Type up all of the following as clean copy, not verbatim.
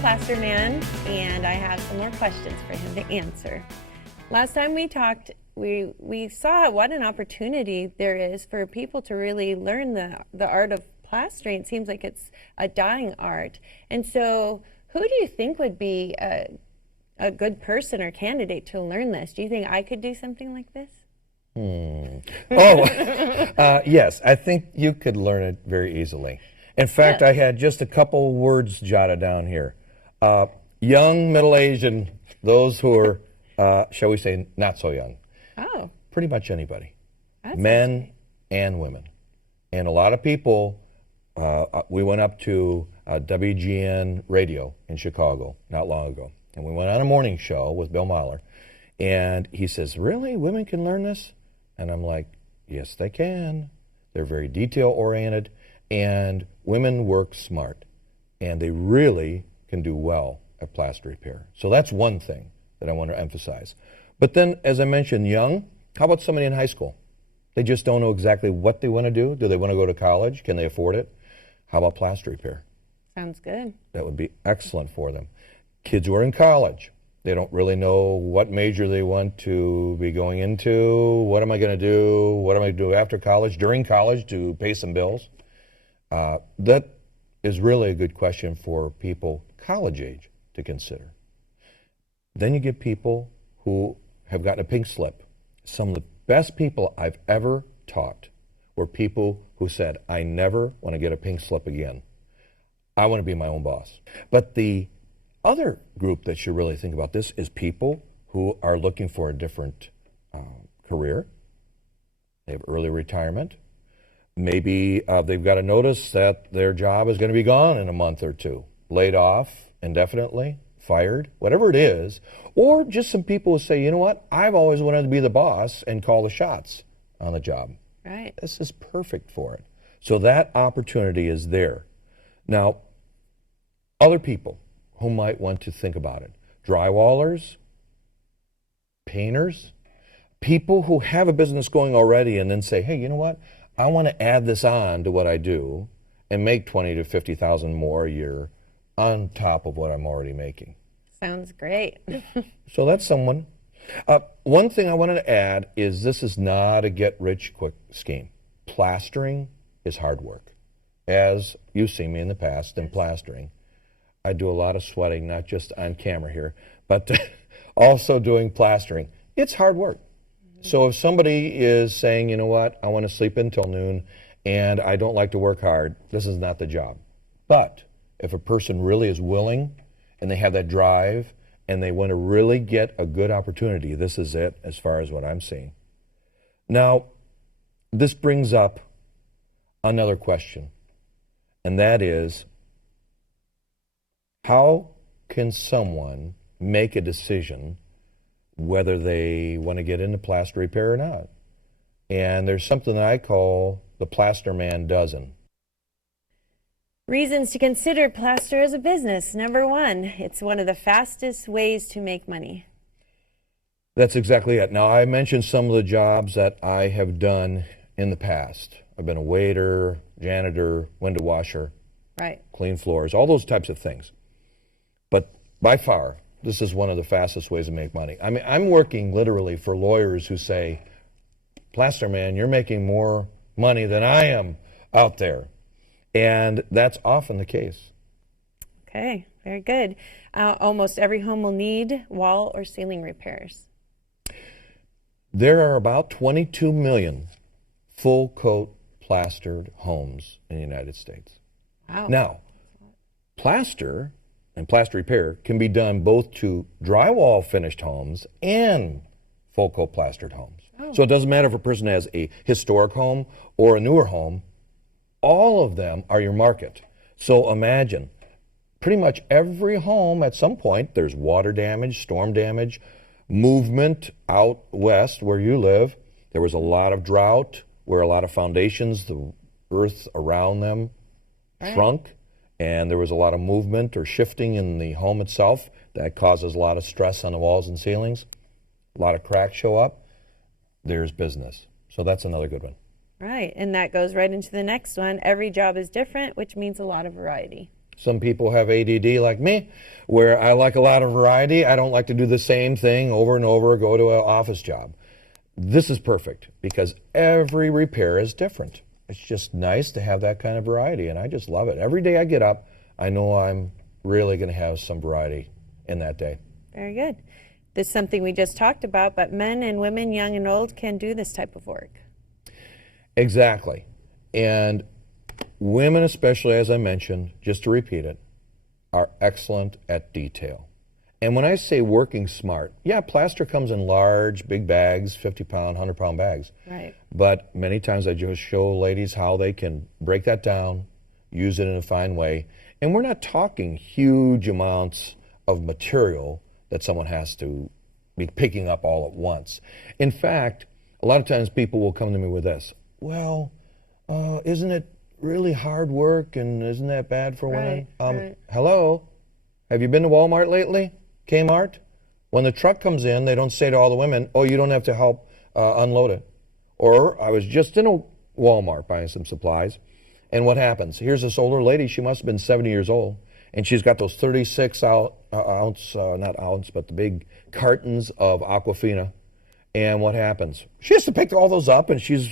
Plaster Man, and I have some more questions for him to answer. Last time we talked, we saw what an opportunity there is for people to really learn the art of plastering. It seems like it's a dying art. And so who do you think would be a good person or candidate to learn this? Do you think I could do something like this? Yes, I think you could learn it very easily. In fact, I had just a couple words jotted down here. Young, middle-aged, and those who are, shall we say, not so young. Oh. Pretty much anybody. That's Men and women. And a lot of people, we went up to WGN Radio in Chicago not long ago. And we went on a morning show with Bill Mahler. And he says, really? Women can learn this? And I'm like, yes, they can. They're very detail-oriented. And women work smart. And they really can do well at plaster repair. So that's one thing that I want to emphasize. But then, as I mentioned, young, how about somebody in high school? They just don't know exactly what they want to do. Do they want to go to college? Can they afford it? How about plaster repair? Sounds good. That would be excellent for them. Kids who are in college, they don't really know what major they want to be going into. What am I going to do? What am I going to do after college, during college to pay some bills? That is really a good question for people college age to consider. Then you get people who have gotten a pink slip. Some of the best people I've ever taught were people who said, I never want to get a pink slip again. I want to be my own boss. But the other group that should really think about this is people who are looking for a different career. They have early retirement. Maybe they've got a notice that their job is going to be gone in a month or two, laid off indefinitely, fired, whatever it is. Or just some people who say, you know what, I've always wanted to be the boss and call the shots on the job. Right. This is perfect for it. So that opportunity is there. Now, other people who might want to think about it, drywallers, painters, people who have a business going already and then say, hey, you know what, I want to add this on to what I do and make 20 to 50,000 more a year on top of what I'm already making. Sounds great. So that's someone. One thing I wanted to add is this is not a get-rich-quick scheme. Plastering is hard work. As you've seen me in the past in plastering, I do a lot of sweating, not just on camera here, but also doing plastering. It's hard work. So if somebody is saying, you know what, I want to sleep until noon and I don't like to work hard, this is not the job. But if a person really is willing and they have that drive and they want to really get a good opportunity, this is it as far as what I'm seeing. Now, this brings up another question, and that is, how can someone make a decision whether they want to get into plaster repair or not? And there's something that I call the Plaster Man Dozen. Reasons to consider plaster as a business. Number one, it's one of the fastest ways to make money. That's exactly it. Now, I mentioned some of the jobs that I have done in the past. I've been a waiter, janitor, window washer, right, clean floors, all those types of things. But by far, this is one of the fastest ways to make money. I mean, I'm working literally for lawyers who say, Plaster Man, you're making more money than I am out there. And that's often the case. Okay, very good. Almost every home will need wall or ceiling repairs. There are about 22 million full coat plastered homes in the United States. Wow. Now, plaster and plaster repair can be done both to drywall finished homes and full coat plastered homes. Oh. So it doesn't matter if a person has a historic home or a newer home, all of them are your market. So imagine, pretty much every home at some point, there's water damage, storm damage, movement out west where you live. There was a lot of drought where a lot of foundations, the earth around them shrunk, and there was a lot of movement or shifting in the home itself. That causes a lot of stress on the walls and ceilings. A lot of cracks show up. There's business. So that's another good one. Right, and that goes right into the next one. Every job is different, which means a lot of variety. Some people have ADD like me, where I like a lot of variety. I don't like to do the same thing over and over, go to an office job. This is perfect because every repair is different. It's just nice to have that kind of variety, and I just love it. Every day I get up, I know I'm really going to have some variety in that day. Very good. This is something we just talked about, but men and women, young and old, can do this type of work. Exactly. And women especially, as I mentioned, just to repeat it, are excellent at detail. And when I say working smart, yeah, plaster comes in large, big bags, 50-pound, 100-pound bags. Right. But many times I just show ladies how they can break that down, use it in a fine way. And we're not talking huge amounts of material that someone has to be picking up all at once. In fact, a lot of times people will come to me with this. Well, isn't it really hard work, and isn't that bad for women? Right. Hello? Have you been to Walmart lately? Kmart? When the truck comes in, they don't say to all the women, oh, you don't have to help unload it. Or I was just in a Walmart buying some supplies, and what happens? Here's this older lady, she must have been 70 years old, and she's got those 36 ounce, not ounce, but the big cartons of Aquafina. And what happens? She has to pick all those up, and she's,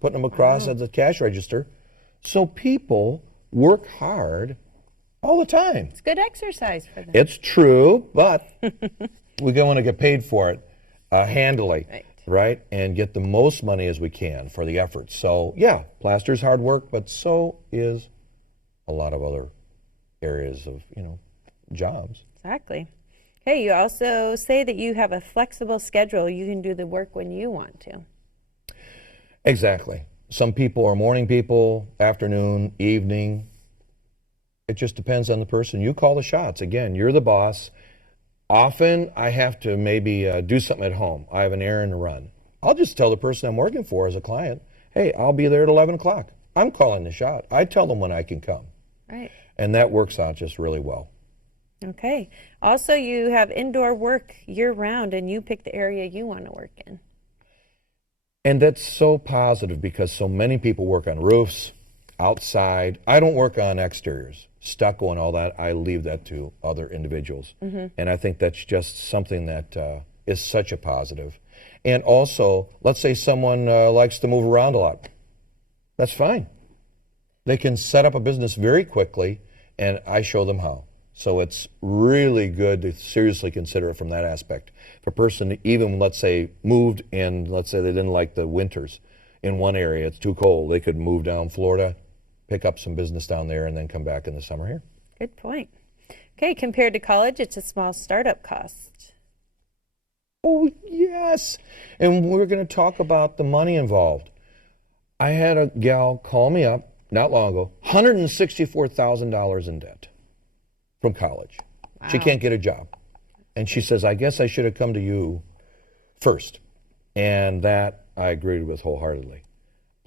putting them across at the cash register. So people work hard all the time. It's good exercise for them. It's true, but we want to get paid for it handily, right? And get the most money as we can for the effort. So, yeah, plaster's hard work, but so is a lot of other areas of, jobs. Exactly. Okay, you also say that you have a flexible schedule. You can do the work when you want to. Exactly. Some people are morning people, afternoon, evening. It just depends on the person. You call the shots. Again, you're the boss. Often I have to maybe do something at home. I have an errand to run. I'll just tell the person I'm working for as a client, hey, I'll be there at 11 o'clock. I'm calling the shot. I tell them when I can come. Right. And that works out just really well. Okay. Also, you have indoor work year-round, and you pick the area you want to work in. And that's so positive because so many people work on roofs, outside. I don't work on exteriors, stucco and all that. I leave that to other individuals. And I think that's just something that is such a positive. And also, let's say someone likes to move around a lot. That's fine. They can set up a business very quickly, and I show them how. So it's really good to seriously consider it from that aspect. If a person even, let's say, moved and let's say they didn't like the winters in one area, it's too cold, they could move down Florida, pick up some business down there, and then come back in the summer here. Good point. Okay, compared to college, it's a small startup cost. Oh, yes. And we're going to talk about the money involved. I had a gal call me up not long ago, $164,000 in debt from college. Wow. She can't get a job. And she says, I guess I should have come to you first. And that I agreed with wholeheartedly.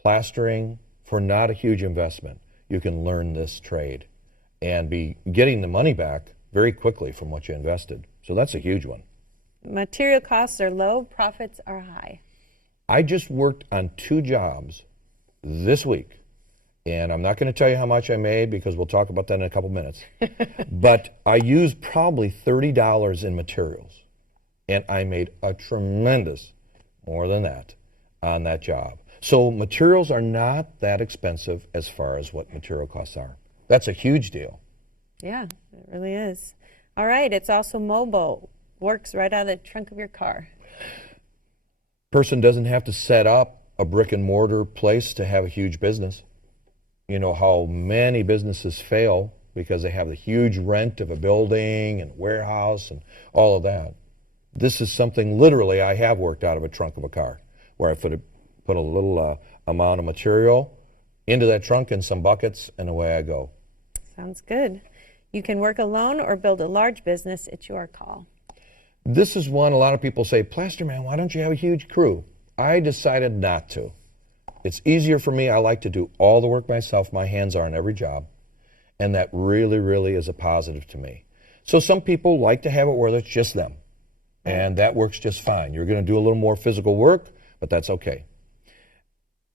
Plastering, for not a huge investment, you can learn this trade and be getting the money back very quickly from what you invested. So that's a huge one. Material costs are low, profits are high. I just worked on 2 jobs this week. And I'm not going to tell you how much I made because we'll talk about that in a couple minutes. But I used probably $30 in materials. And I made a tremendous, more than that, on that job. So materials are not that expensive as far as what material costs are. That's a huge deal. Yeah, it really is. All right, it's also mobile. Works right out of the trunk of your car. Person doesn't have to set up a brick and mortar place to have a huge business. You know how many businesses fail because they have the huge rent of a building and warehouse and all of that. This is something literally I have worked out of a trunk of a car where I put a little amount of material into that trunk and some buckets, and away I go. Sounds good. You can work alone or build a large business. It's your call. This is one a lot of people say, Plaster Man, why don't you have a huge crew? I decided not to. It's easier for me. I like to do all the work myself. My hands are on every job. And that really, really is a positive to me. So some people like to have it where it's just them. And that works just fine. You're going to do a little more physical work, but that's okay.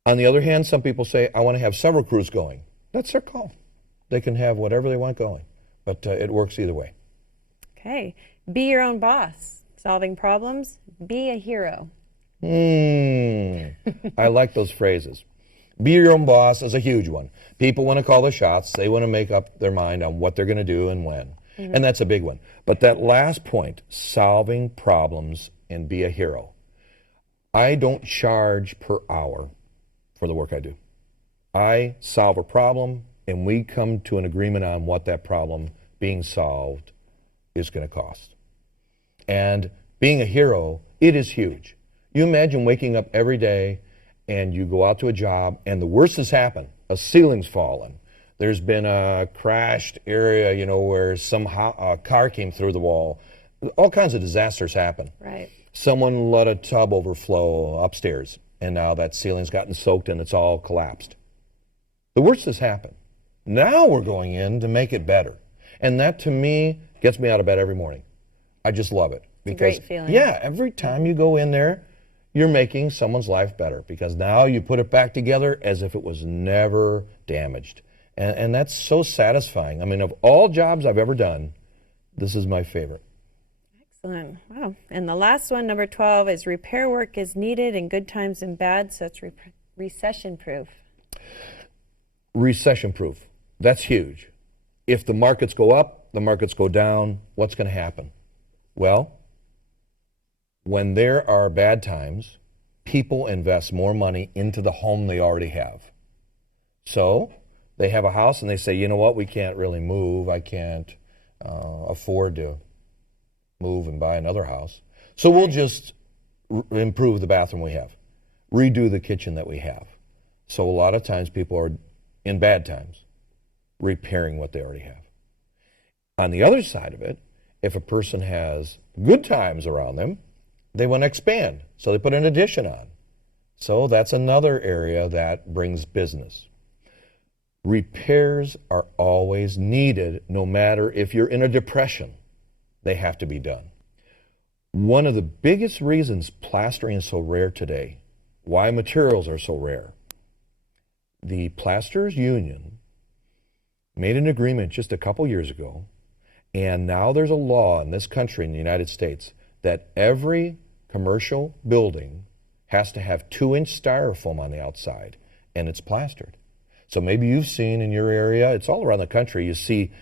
On the other hand, some people say, I want to have several crews going. That's their call. They can have whatever they want going, but it works either way. Okay. Be your own boss. Solving problems. Be a hero. I like those phrases. Be your own boss is a huge one. People want to call the shots. They want to make up their mind on what they're going to do and when. And that's a big one. But that last point, solving problems and be a hero. I don't charge per hour for the work I do. I solve a problem, and we come to an agreement on what that problem being solved is going to cost. And being a hero, it is huge. You imagine waking up every day and you go out to a job and the worst has happened. A ceiling's fallen. There's been a crashed area, where some car came through the wall. All kinds of disasters happen. Right. Someone let a tub overflow upstairs, and now that ceiling's gotten soaked and it's all collapsed. The worst has happened. Now we're going in to make it better. And that, to me, gets me out of bed every morning. I just love it. It's a great feeling. Yeah, every time you go in there, you're making someone's life better because now you put it back together as if it was never damaged. And that's so satisfying. I mean, of all jobs I've ever done, this is my favorite. Excellent. Wow. And the last one, number 12, is repair work is needed in good times and bad, so it's recession proof. Recession proof. That's huge. If the markets go up, the markets go down, what's going to happen? Well, when there are bad times, people invest more money into the home they already have. So they have a house and they say, you know what, we can't really move. I can't afford to move and buy another house. So we'll just improve the bathroom we have, redo the kitchen that we have. So a lot of times people are, in bad times, repairing what they already have. On the other side of it, if a person has good times around them, they want to expand, so they put an addition on. So that's another area that brings business. Repairs are always needed, no matter if you're in a depression. They have to be done. One of the biggest reasons plastering is so rare today, why materials are so rare. The Plasterers Union made an agreement just a couple years ago, and now there's a law in this country, in the United States, that every commercial building has to have 2-inch styrofoam on the outside, and it's plastered. So maybe you've seen in your area, it's all around the country, you see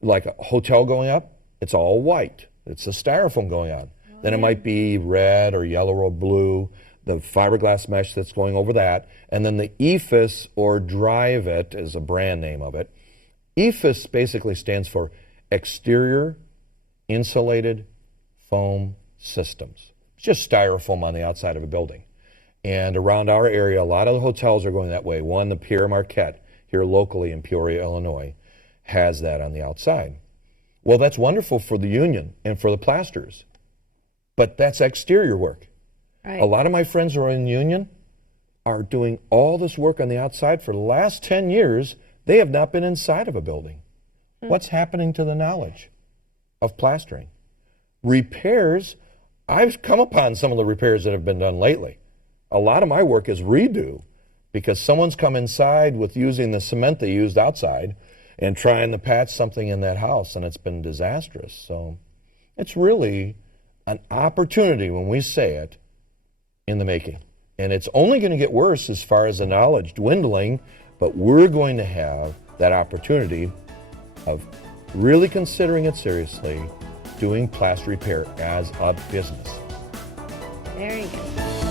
like a hotel going up, it's all white. It's a styrofoam going on. Then it might be red or yellow or blue, the fiberglass mesh that's going over that, and then the EIFS, or Drive-It, is a brand name of it. EIFS basically stands for Exterior Insulated Foam Systems. It's just styrofoam on the outside of a building. And around our area, a lot of the hotels are going that way. One, the Pierre Marquette, here locally in Peoria, Illinois, has that on the outside. Well, that's wonderful for the union and for the plasters, but that's exterior work. Right. A lot of my friends who are in the union are doing all this work on the outside for the last 10 years. They have not been inside of a building. What's happening to the knowledge of plastering? Repairs, I've come upon some of the repairs that have been done lately. A lot of my work is redo because someone's come inside with using the cement they used outside and trying to patch something in that house, and it's been disastrous. So it's really an opportunity when we say it in the making. And it's only going to get worse as far as the knowledge dwindling, but we're going to have that opportunity of really considering it seriously, doing plaster repair as a business. Very good.